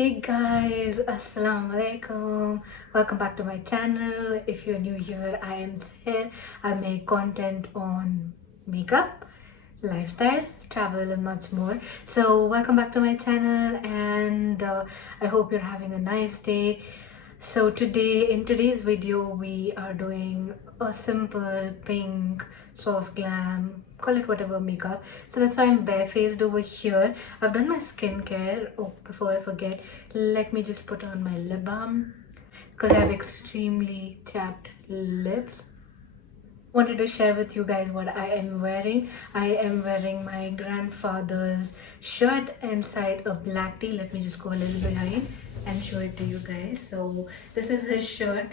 Hey guys, Assalamu alaikum. Welcome back to my channel. If you're new here, I am Saher. I make content on makeup, lifestyle, travel, and much more. So, welcome back to my channel, and I hope you're having a nice day. So in today's video, we are doing a simple pink soft glam, call it whatever, makeup. So that's why I'm barefaced over here. I've done my skincare. Oh, before I forget, let me just put on my lip balm because I have extremely chapped lips. Wanted to share with you guys what I am wearing. I am wearing my grandfather's shirt inside a black tee. Let me just go a little behind and show it to you guys. So this is his shirt.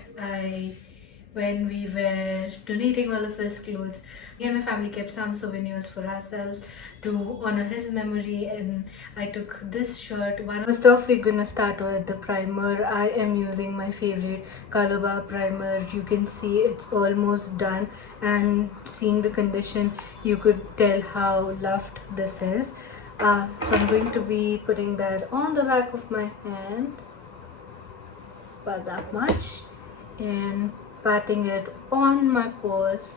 When we were donating all of his clothes, me and my family kept some souvenirs for ourselves to honor his memory, and I took this shirt. First off, we're gonna start with the primer. I am using my favorite Color Bar primer. You can see it's almost done, and seeing the condition, you could tell how loved this is. So I'm going to be putting that on the back of my hand, about that much, and patting it on my pores.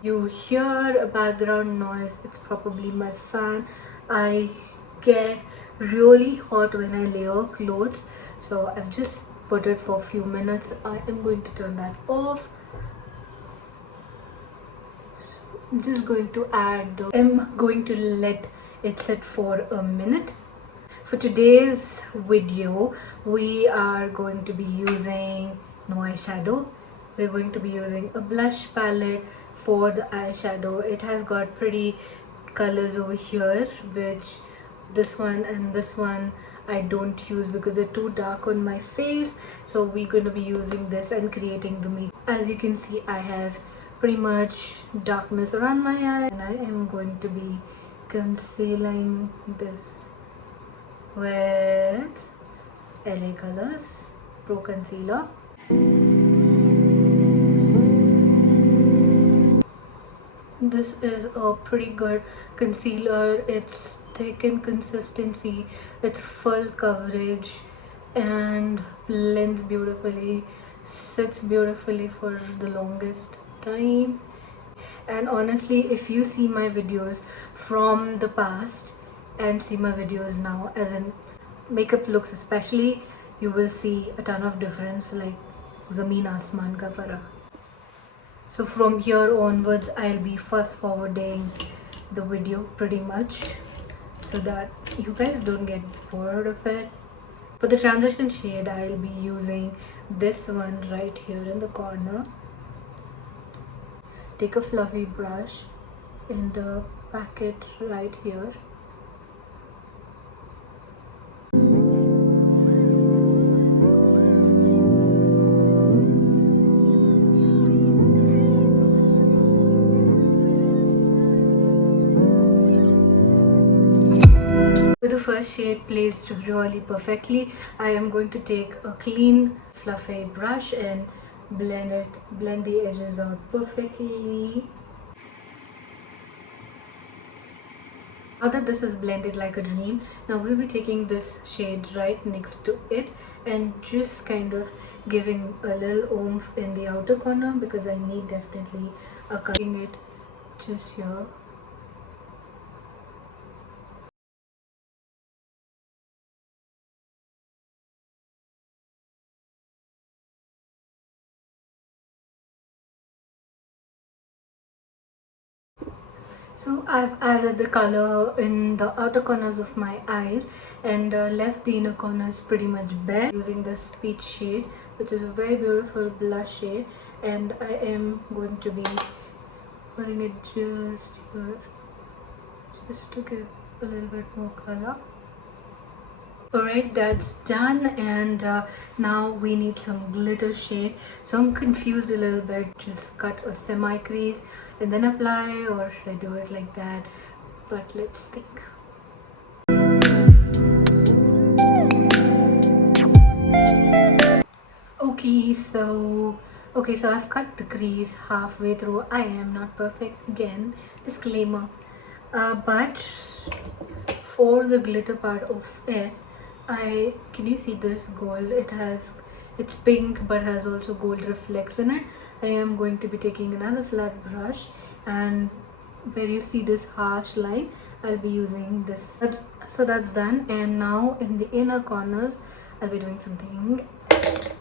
You hear a background noise, it's probably my fan. I get really hot when I layer clothes, so I've just put it for a few minutes. I am going to turn that off. I'm just going to I'm going to let it sit for a minute. For today's video, we are going to be using no eyeshadow. We're going to be using a blush palette for the eyeshadow. It has got pretty colors over here, which this one and this one I don't use because they're too dark on my face. So we're going to be using this and creating the makeup. As you can see, I have pretty much darkness around my eye, and I am going to be concealing this with LA Colors Pro Concealer. This is a pretty good concealer. It's thick in consistency, it's full coverage, and blends beautifully, sits beautifully for the longest time. And honestly, if you see my videos from the past and see my videos now, as in makeup looks especially, you will see a ton of difference, like Zameen Asman ka farak. So from here onwards, I'll be fast forwarding the video pretty much so that you guys don't get bored of it. For the transition shade, I'll be using this one right here in the corner. Take a fluffy brush in the packet right here. With the first shade placed really perfectly, I am going to take a clean fluffy brush and blend the edges out perfectly. Now that this is blended like a dream, now we'll be taking this shade right next to it and just kind of giving a little oomph in the outer corner, because I need definitely a cutting it just here. So I've added the color in the outer corners of my eyes and left the inner corners pretty much bare using this peach shade, which is a very beautiful blush shade, and I am going to be putting it just here, just to give a little bit more color. Alright, that's done, and now we need some glitter shade. So I'm confused a little bit. Just cut a semi crease and then apply, or should I do it like that? But let's think. Okay, so I've cut the crease halfway through. I am not perfect, again, disclaimer. But for the glitter part of it, I can you see this gold? It's pink but has also gold reflex in it. I am going to be taking another flat brush, and where you see this harsh line, I'll be using this. That's done, and now in the inner corners I'll be doing something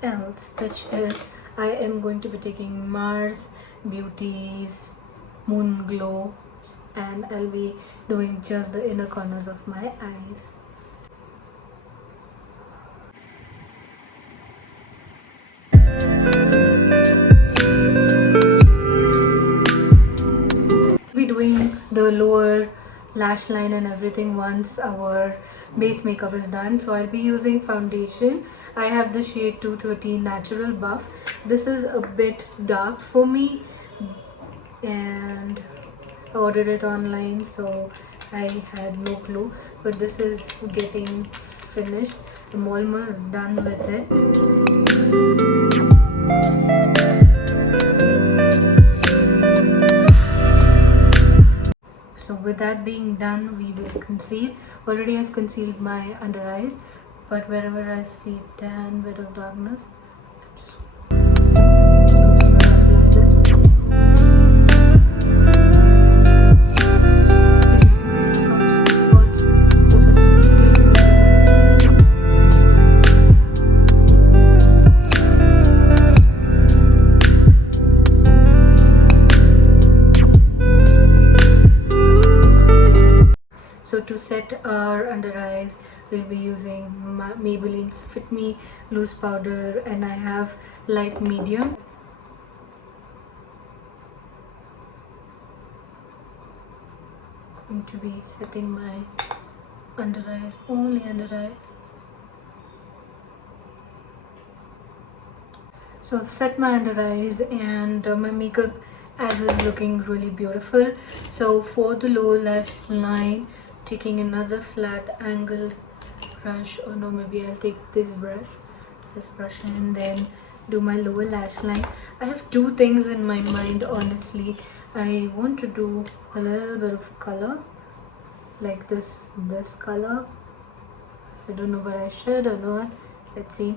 else, which is I am going to be taking Mars Beauty's Moon Glow, and I'll be doing just the inner corners of my eyes. Be doing the lower lash line and everything once our base makeup is done. So I'll be using foundation. I have the shade 230 Natural Buff. This is a bit dark for me, and I ordered it online, so I had no clue, but this is getting finished. I'm almost done with it. So with that being done, we will conceal. Already I've concealed my under eyes, but wherever I see tan, bit of darkness, I'm just going to apply this. So to set our under eyes, we'll be using Maybelline's Fit Me loose powder, and I have light medium. Going to be setting my under eyes, only under eyes. So I've set my under eyes, and my makeup as is looking really beautiful. So for the lower lash line, taking another flat angled brush, or no, maybe I'll take this brush, and then do my lower lash line. I have two things in my mind, honestly. I want to do a little bit of color, like this color. I don't know whether I should or not. Let's see.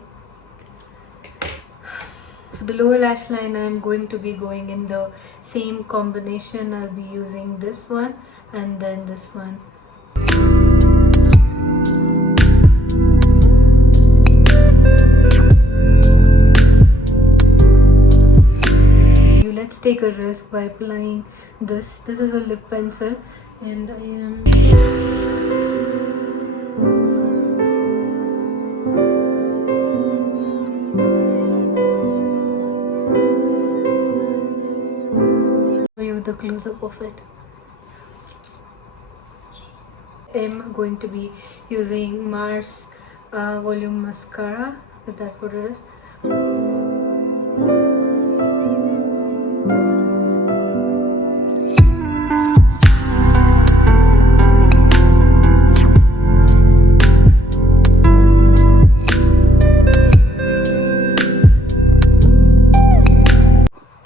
For the lower lash line, I'm going to be going in the same combination. I'll be using this one and then this one. Let's take a risk by applying this. This is a lip pencil, and I am show you the close-up of it. I'm going to be using Mars Volume Mascara. Is that what it is?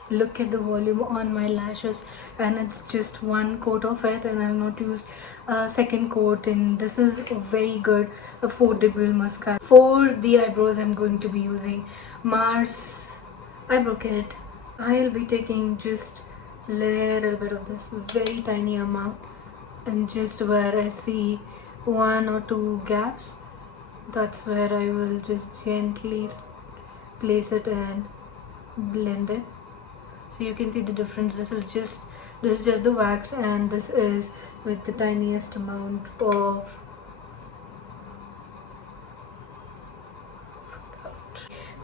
Look at the volume on my lashes, and it's just one coat of it, and I've not used a second coat, and this is a very good affordable mascara. For the eyebrows, I'm going to be using Mars Eyebrow Kit. I'll be taking just a little bit of this, very tiny amount, and just where I see one or two gaps, that's where I will just gently place it and blend it. So you can see the difference. This is just the wax, and this is with the tiniest amount of product.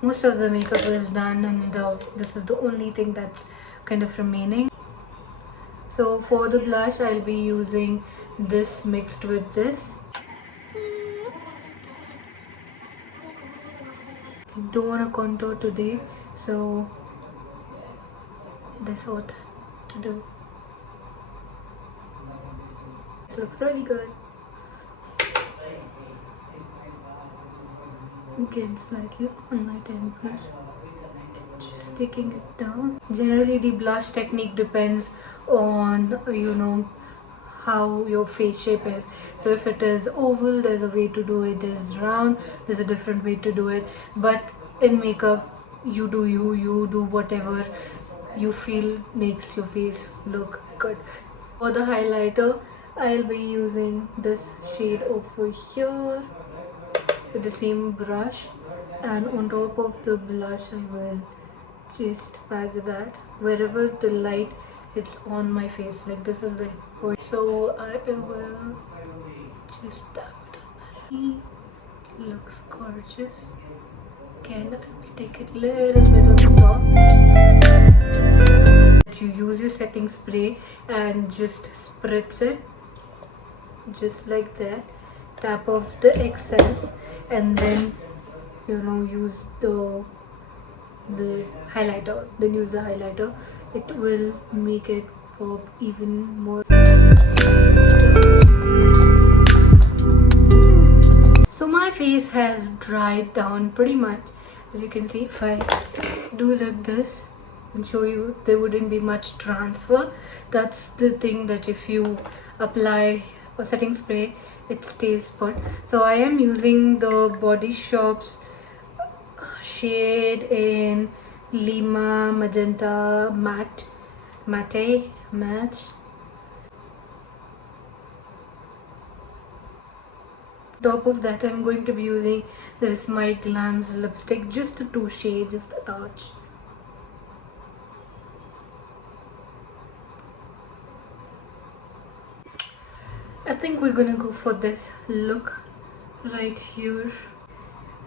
Most of the makeup is done, and this is the only thing that's kind of remaining. So for the blush, I'll be using this mixed with this. I don't want to contour today, so this what to do. This looks really good. Again, slightly on my temples, just taking it down. Generally the blush technique depends on how your face shape is. So if it is oval, there's a way to do it. There's round, there's a different way to do it. But in makeup, you do you do whatever you feel makes your face look good. For the highlighter, I'll be using this shade over here with the same brush, and on top of the blush I will just pack that wherever the light hits on my face. Like this is the point, so I will just tap it on that. It looks gorgeous. Again, I will take it little bit on the top. You use your setting spray and just spritz it just like that. Tap off the excess and then use the highlighter. Then use the highlighter. It will make it pop even more. So my face has dried down pretty much. As you can see, if I do like this and show you, there wouldn't be much transfer. That's the thing, that if you apply a setting spray, it stays put. So I am using the Body Shop's shade in Lima Magenta Matte. Top of that, I'm going to be using this My Glam's lipstick, just a 2 shade, just a touch. I think we're gonna go for this look right here.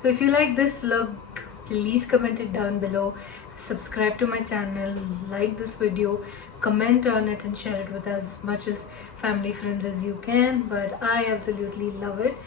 So if you like this look, please comment it down below. Subscribe to my channel, like this video, comment on it and share it with as much as family friends as you can. But I absolutely love it.